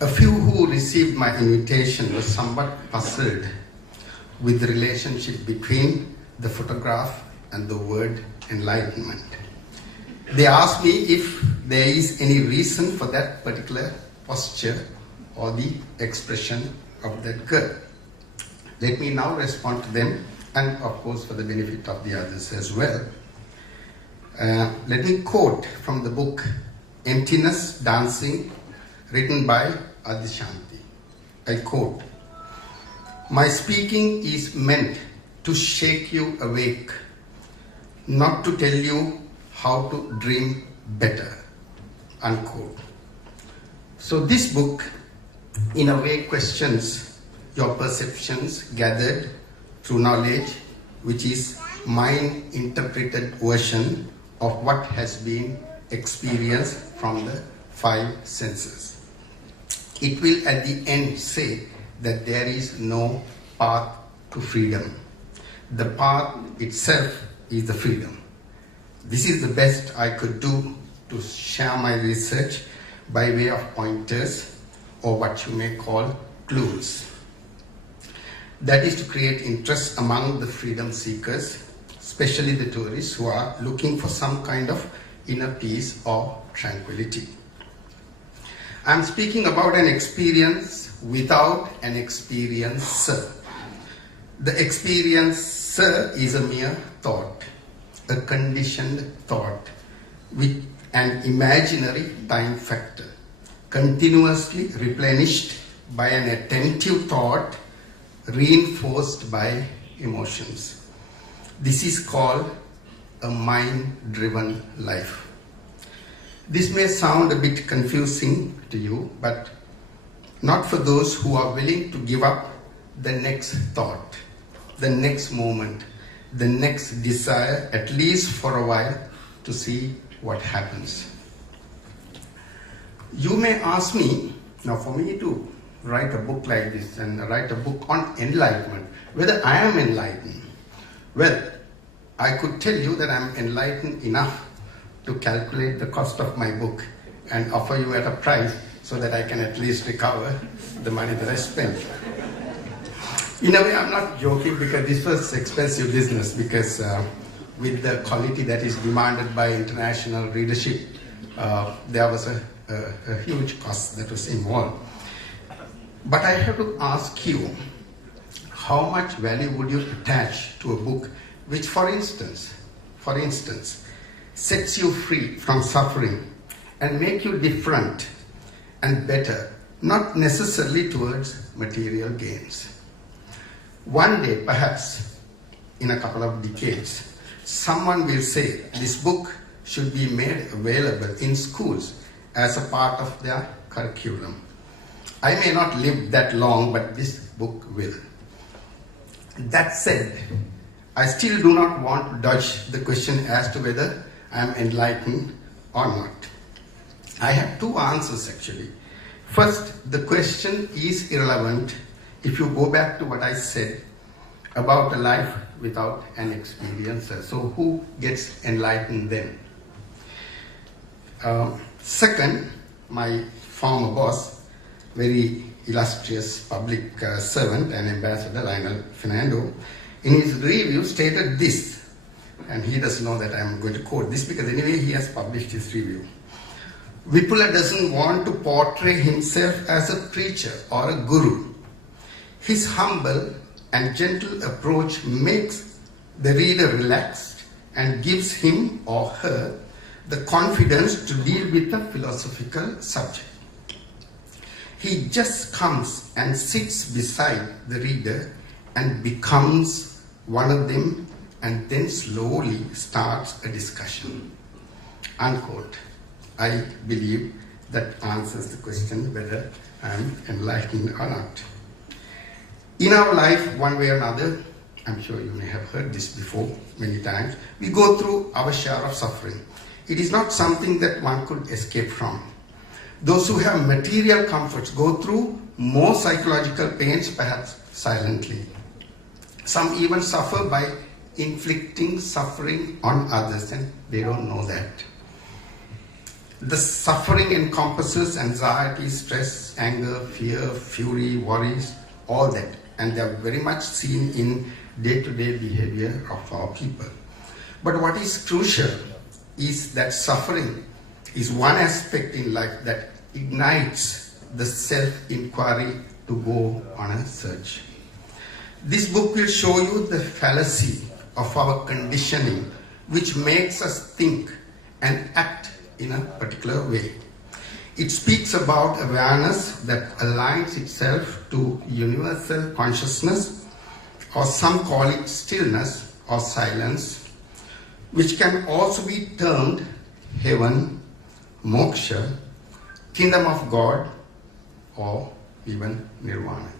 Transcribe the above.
A few who received my invitation were somewhat puzzled with the relationship between the photograph and the word enlightenment. They asked me if there is any reason for that particular posture or the expression of that girl. Let me now respond to them, and of course for the benefit of the others as well. Let me quote from the book Emptiness Dancing, written by Adishanti. I quote, "My speaking is meant to shake you awake, not to tell you how to dream better," unquote. So this book, in a way, questions your perceptions gathered through knowledge, which is mind-interpreted version of what has been experienced from the five senses. It will at the end say that there is no path to freedom. The path itself is the freedom. This is the best I could do to share my research by way of pointers, or what you may call clues. That is to create interest among the freedom seekers, especially the tourists who are looking for some kind of inner peace or tranquility. I'm speaking about an experience without an experiencer. The experiencer is a mere thought, a conditioned thought with an imaginary time factor, continuously replenished by an attentive thought, reinforced by emotions. This is called a mind-driven life. This may sound a bit confusing to you, but not for those who are willing to give up the next thought, the next moment, the next desire, at least for a while, to see what happens. You may ask me, now for me to write a book like this and write a book on enlightenment, whether I am enlightened. Well, I could tell you that I'm enlightened enough to calculate the cost of my book and offer you at a price so that I can at least recover the money that I spent. In a way, I'm not joking, because this was expensive business, because with the quality that is demanded by international readership, there was a huge cost that was involved. But I have to ask you, how much value would you attach to a book which, for instance, sets you free from suffering and make you different and better, not necessarily towards material gains? One day, perhaps in a couple of decades, someone will say this book should be made available in schools as a part of their curriculum. I may not live that long, but this book will. That said, I still do not want to dodge the question as to whether I am enlightened or not. I have two answers actually. First, the question is irrelevant if you go back to what I said about a life without an experiencer. So who gets enlightened then? Second, my former boss, very illustrious public servant and ambassador, Lionel Fernando, in his review stated this, and he doesn't know that I'm going to quote this because anyway he has published his review. Vipula doesn't want to portray himself as a preacher or a guru. His humble and gentle approach makes the reader relaxed and gives him or her the confidence to deal with a philosophical subject. He just comes and sits beside the reader and becomes one of them, and then slowly starts a discussion. Unquote. I believe that answers the question whether I'm enlightened or not. In our life, one way or another, I'm sure you may have heard this before many times, we go through our share of suffering. It is not something that one could escape from. Those who have material comforts go through more psychological pains, perhaps silently. Some even suffer by inflicting suffering on others, and they don't know that. The suffering encompasses anxiety, stress, anger, fear, fury, worries, all that. And they are very much seen in day-to-day behavior of our people. But what is crucial is that suffering is one aspect in life that ignites the self-inquiry to go on a search. This book will show you the fallacy of our conditioning, which makes us think and act in a particular way. It speaks about awareness that aligns itself to universal consciousness, or some call it stillness or silence, which can also be termed heaven, moksha, kingdom of God, or even nirvana.